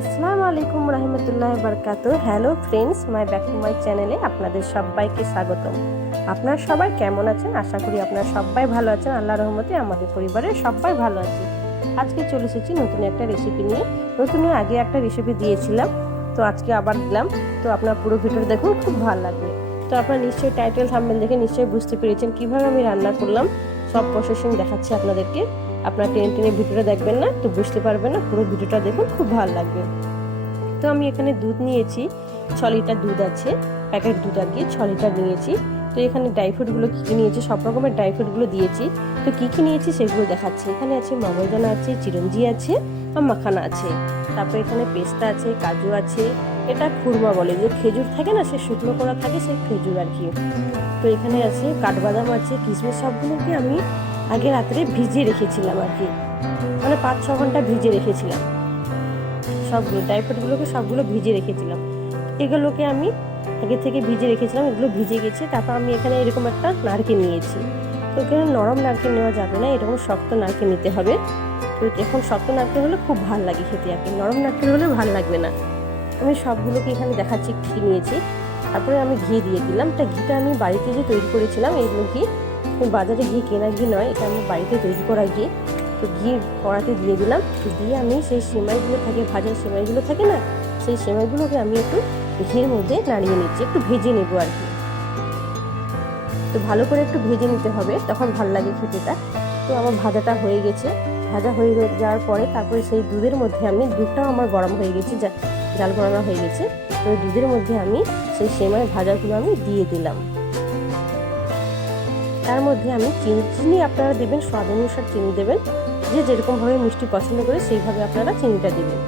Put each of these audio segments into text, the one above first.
আসসালামু আলাইকুম রহমতুল্লাহ বরকাত hello friends my back to my চ্যানেলে আপনাদের সবাইকে স্বাগতম। আপনারা সবাই কেমন আছেন? আশা করি আপনারা সবাই ভালো আছেন। আল্লাহ রহমতে আমাদের পরিবারের সবাই ভালো আছে। আজকে চলে এসেছি নতুন একটা রেসিপি নিয়ে। নতুন আগে একটা রেসিপি দিয়েছিলাম, তো আজকে আবার দিলাম। তো আপনার পুরো ভিডিও দেখুন, খুব ভালো লাগবে। তো আপনারা নিশ্চয়ই টাইটেল থাম্বেল দেখে নিশ্চয়ই বুঝতে পেরেছেন কীভাবে আমি রান্না করলাম। সব প্রসেসিং দেখাচ্ছি আপনাদেরকে। আপনারা টেনে টেনে ভিডিওটা দেখবেন না, তো বুঝতে পারবেন না, পুরো ভিডিওটা দেখুন, খুব ভালো লাগবে। তো আমি এখানে দুধ নিয়েছি, ছ লিটার দুধ আছে, প্যাকেট দুধ আর কি, ছ লিটার নিয়েছি। তো এখানে ড্রাই ফ্রুটগুলো কী কী নিয়েছি, সব রকমের ড্রাই ফ্রুটগুলো দিয়েছি। তো কী কী নিয়েছি সেগুলো দেখাচ্ছি। এখানে আছে মগজদানা আছে, চিরঞ্জি আছে আর মাখানা আছে। তারপর এখানে পেস্তা আছে, কাজু আছে, এটা খুরমা বলে। যে খেজুর থাকে না, সে শুকনো করা থাকে, সে খেজুর আর কি। তো এখানে আছে কাঠবাদাম আছে, কিশমিশ সবগুলোকে আমি আগে রাত্রে ভিজিয়ে রেখেছিলাম আর কি। মানে পাঁচ, ছ ঘণ্টা ভিজে রেখেছিলাম। সবগুলো ড্রাই সবগুলো ভিজিয়ে রেখেছিলাম। এগুলোকে আমি আগে থেকে ভিজে রেখেছিলাম, এগুলো ভিজে গেছে। তারপর আমি এখানে এরকম একটা নারকেল নিয়েছি। তো এখানে নরম নারকেল নেওয়া যাবে না, এরকম শক্ত নারকেল নিতে হবে। তো এখন শক্ত নারকেল হলে খুব ভালো লাগে খেতে আর কি। নরম নারকেল হলে ভালো লাগবে না। আমি সবগুলোকে এখানে দেখাচ্ছি কী নিয়েছি। তারপরে আমি ঘি দিয়ে দিলাম। তা ঘিটা আমি বাড়িতে যে তৈরি করেছিলাম এইগুলো ঘি বাজারে ঘি কেনা ঘি নয়, এটা আমি বাড়িতে তৈরি করা ঘি। তো ঘি কড়াতে দিয়ে দিলাম। দিয়ে আমি সেই সেমাইগুলো থাকে, ভাজার সেমাইগুলো থাকে না, সেই সেমাইগুলোকে আমি একটু ঘির মধ্যে নাড়িয়ে নিচ্ছি, একটু ভেজে নেব আর কি। তো ভালো করে একটু ভেজে নিতে হবে, তখন ভালো লাগে খেতেটা। তো আমার ভাজাটা হয়ে গেছে। ভাজা হয়ে যাওয়ার পরে তারপরে সেই দুধের মধ্যে আমি, দুধটাও আমার গরম হয়ে গেছে জাল গরমা হয়ে গেছে। তো দুধের মধ্যে আমি সেই সেমাই ভাজাগুলো আমি দিয়ে দিলাম। তার মধ্যে আমি চিনি চিনি আপনারা দেবেন, স্বাদ অনুসার চিনি দেবেন। যে যেরকমভাবে মিষ্টি পছন্দ করে সেইভাবে আপনারা চিনিটা দেবেন।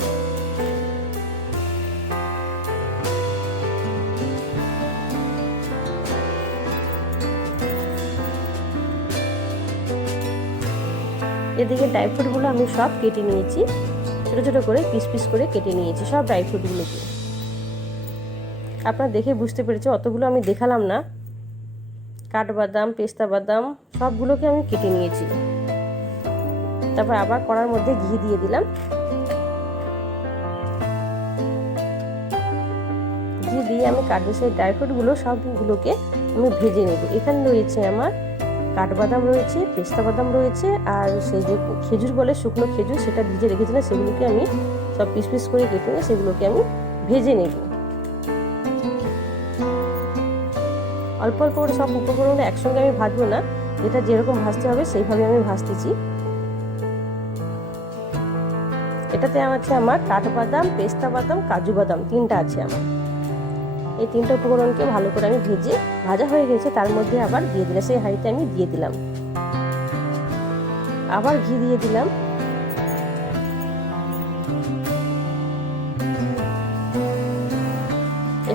এদিকে ড্রাই ফ্রুটগুলো আমি সব কেটে নিয়েছি। ছোটো ছোটো করে পিস পিস করে কেটে নিয়েছি সব ড্রাই ফ্রুটগুলোকে আপনারা দেখে বুঝতে পেরেছি, অতগুলো আমি দেখালাম না। কাঠবাদাম, পেস্তা বাদাম, সবগুলোকে আমি কেটে নিয়েছি। তারপর আবার কড়ার মধ্যে ঘি দিয়ে দিলাম। ঘি দিয়ে আমি কাটবো সেই ড্রাই ফ্রুটগুলো, সবগুলোকে আমি ভেজে নেব। এখানে রয়েছে আমার কাঠবাদাম রয়েছে, পেস্তা বাদাম রয়েছে, আর সেই যে খেজুর বলে শুকনো খেজুর, সেটা ভিজে রেখেছিলাম, সেগুলোকে আমি সব পিস পিস করে কেটে নিয়ে সেগুলোকে আমি ভেজে নেব। অল্প অল্প করে সব উপকরণ একসঙ্গে আমি ভাজবো না। এটা যেরকম ভাজতে হবে সেইভাবে আমি ভাজতেছি। এটাতে আছে আমার কাঠবাদাম পেস্তা বাদাম, কাজু বাদাম, তিনটা আছে আমার। এই তিনটা উপকরণকে ভালো করে আমি ভেজে, ভাজা হয়ে গেছে, তার মধ্যে আবার দিয়ে দিলাম। সেই হাঁড়িতে আমি দিয়ে দিলাম। আবার ঘি দিয়ে দিলাম।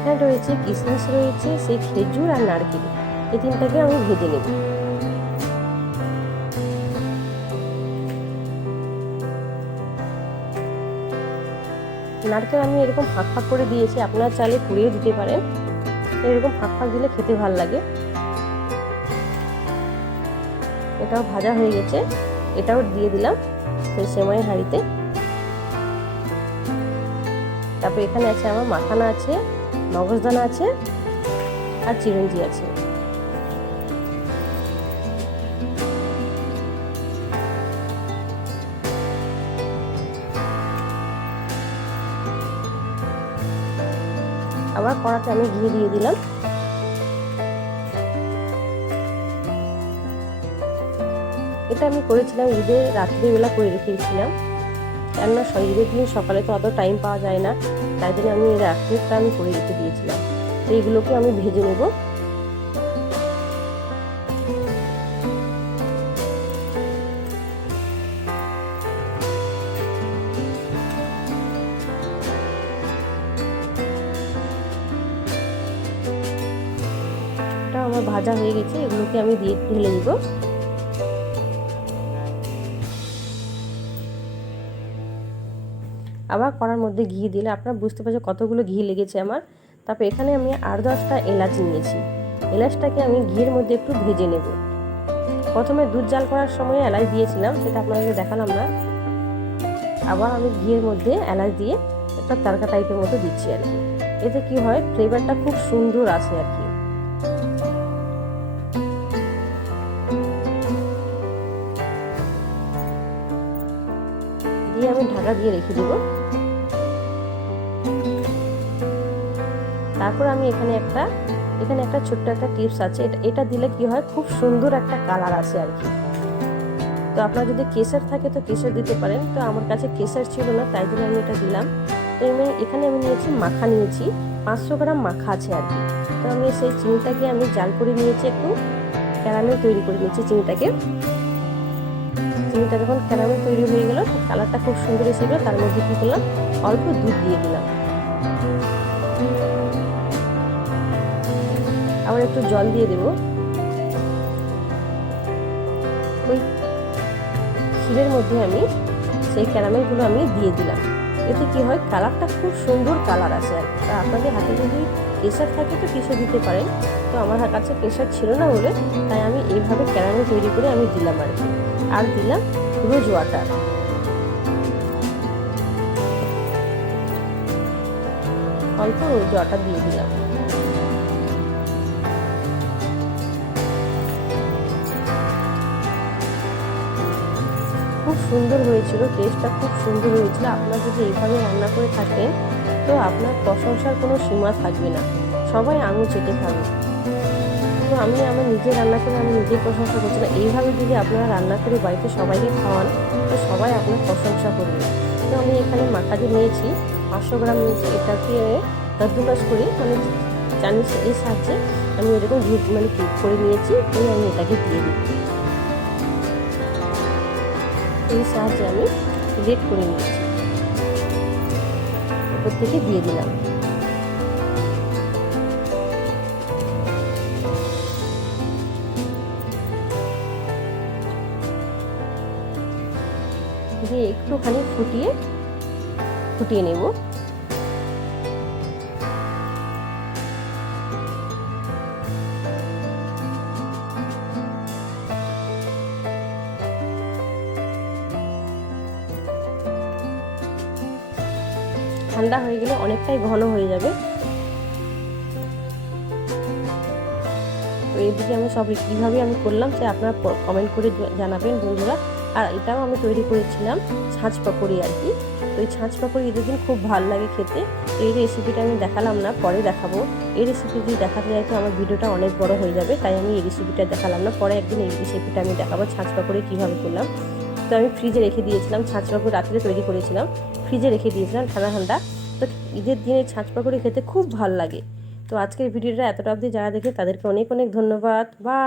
এখানে রয়েছে কিশমিশ রয়েছে, সেই খেজুর আর নারকেল। এই তিনটাকে আমি ভেজে নেব। নারকেল আমি এরকম ফাঁক ফাঁক করে দিয়েছি, আপনারা চাইলে পুড়িয়ে দিতে পারেন। এরকম ফাঁক ফাঁক দিলে খেতে ভালো লাগে। এটাও ভাজা হয়ে গেছে, এটাও দিয়ে দিলাম সেই সেমাই হাঁড়িতে। তারপর এখানে আছে, আমার মাখানা আছে। মগজদানা আছে আর চিরঞ্জি আছে। আবার কড়াতে আমি ঘি দিয়ে দিলাম। এটা আমি করেছিলাম ঈদের রাত্রিবেলা করে রেখেছিলাম। কেননা ঈদের দিন সকালে তো অত টাইম পাওয়া যায় না, তাই জন্য আমি এর রাত্রিটা আমি করে রেখে দিয়েছিলাম। তো এইগুলোকে আমি ভেজে নেব। আমার ভাজা হয়ে গেছে, এগুলোকে আমি দিয়ে ঢেলে দিব আবার কড়ার মধ্যে ঘি দিলে আপনারা বুঝতে পারছেন কতগুলো ঘি লেগেছে আমার। তারপর এখানে আমি আট দশটা এলাচ নিয়েছি। এলাচটাকে আমি ঘিয়ের মধ্যে একটু ভেজে নেব। প্রথমে দুধ জাল করার সময় এলাচ দিয়েছিলাম, সেটা আপনাদেরকে দেখালাম না। আবার আমি ঘিয়ের মধ্যে এলাচ দিয়ে একটা তারকা টাইপের মতো দিচ্ছি আর কি। এতে কি হয় ফ্লেভারটা খুব সুন্দর আসে আর কি। দিয়ে আমি ঢাকা দিয়ে রেখে দেব। তারপর আমি এখানে একটা এখানে একটা ছোট্ট একটা টিপস আছে। এটা এটা দিলে কি হয়? খুব সুন্দর একটা কালার আসে আর কি। তো আপনার যদি কেসার থাকে তো কেসার দিতে পারেন। তো আমার কাছে কেসার ছিল না, তাই জন্য আমি এটা দিলাম। তো আমি এখানে আমি নিয়েছি মাখা নিয়েছি। পাঁচশো গ্রাম মাখা আছে আর কি। তো আমি সেই চিনিটাকে আমি জাল করে নিয়েছি একটু। ক্যারামেল তৈরি করে নিয়েছি চিনিটাকে। চিনিটা যখন ক্যারামেল তৈরি হয়ে গেল, কালারটা খুব সুন্দর এসেছিল তার মধ্যে কী করলাম? অল্প দুধ দিয়ে দিলাম। আবার একটু জল দিয়ে দেব। ওই ক্ষীরের মধ্যে আমি সেই ক্যারামেলগুলো আমি দিয়ে দিলাম। এতে কি হয়, কালারটা খুব সুন্দর কালার আছে আর আপনাদের হাতে যদি কেশার থাকে তো কেশার দিতে পারেন। তো আমার কাছে কেশার ছিল না বলে, তাই আমি এইভাবে ক্যারামেল তৈরি করে আমি দিলাম আর কি। আর দিলাম রোজ ওয়াটার। অল্প রোজ ওয়াটার দিয়ে সুন্দর হয়েছিল টেস্টটা খুব সুন্দর হয়েছিল। আপনারা যদি এইভাবে রান্না করে থাকেন, তো আপনার প্রশংসার কোনো সীমা থাকবে না। সবাই আঙুল চেটে খাবে। তো আমি আমার নিজে রান্না করে, আমি নিজেই প্রশংসা করছি না। এইভাবে যদি আপনারা রান্না করে বাড়িতে সবাইকে খাওয়ান, তো সবাই আপনার প্রশংসা করবে। তো আমি এখানে মাখাটি নিয়েছি, পাঁচশো গ্রাম নিয়েছি। এটাকে কাজ করে মানে চানিস এর সাহায্যে আমি এরকম মানে কেক করে নিয়েছি। এই আমি এটাকে দিয়ে দিচ্ছি। এই সাহায্যে আমি রেড করে নিয়েছি। ওপর থেকে দিয়ে দিলাম। দিয়ে একটুখানি ফুটিয়ে ফুটিয়ে নেব। ঠান্ডা হয়ে গেলে অনেকটাই ঘন হয়ে যাবে। তো এদিকে আমি সব কীভাবে আমি করলাম সে আপনারা কমেন্ট করে জানাবেন বন্ধুরা। আর এটাও আমি তৈরি করেছিলাম ছাঁচ পাকড়ি আর কি। তো এই ছাঁচ পাকড়ি ঈদের দিন খুব ভালো লাগে খেতে। এই রেসিপিটা আমি দেখালাম না, পরে দেখাবো। এই রেসিপি যদি দেখাতে যাই তো আমার ভিডিওটা অনেক বড় হয়ে যাবে, তাই আমি এই রেসিপিটা দেখালাম না। পরে একদিন এই রেসিপিটা আমি দেখাবো ছাঁচ পাকড়ি কীভাবে করলাম। তো আমি ফ্রিজে রেখে দিয়েছিলাম, ছাঁচ পাকড়ি রাত্রে তৈরি করেছিলাম। ফ্রিজে রেখে দিয়েছিলাম ঠান্ডা ঠান্ডা তো ঈদের দিনে ছাঁচ পাকড়ি খেতে খুব ভালো লাগে। তো আজকের ভিডিওটা এতটা অবধি যারা দেখে তাদেরকে অনেক অনেক ধন্যবাদ। বা